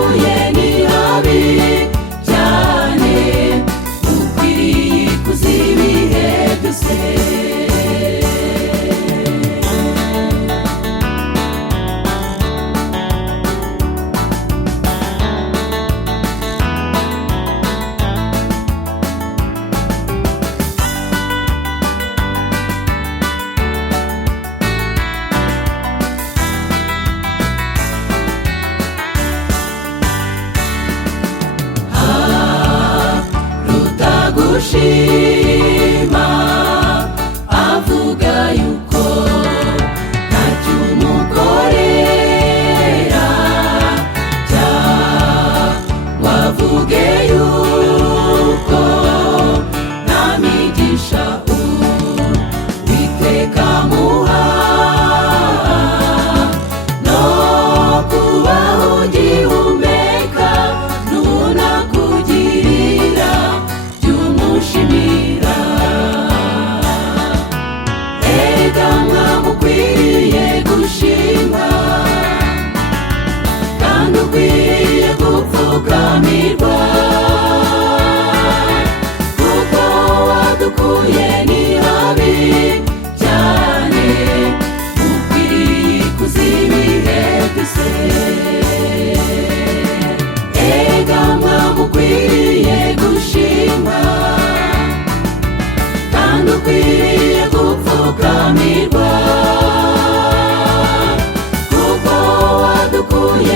wadukuye ni habi cyane, ukwiriye kuziba ibihe byose. Gushima avuga yuko ntacyo umukorera, cyangwa avuge yuko nta migisha Uwiteka amuha, no kubaho ugihumeka ntunakugirira shimira. Erega mwamukwiriye gushimwa kandi ukwiriye gupfukamirwa, kuko wadukuye ni habi cyane, ukwiriye kuziba ibihe byose. Erega mwamukwiriye gushimwa kandi ukwiriye gupfukamirwa, kuko wadukuye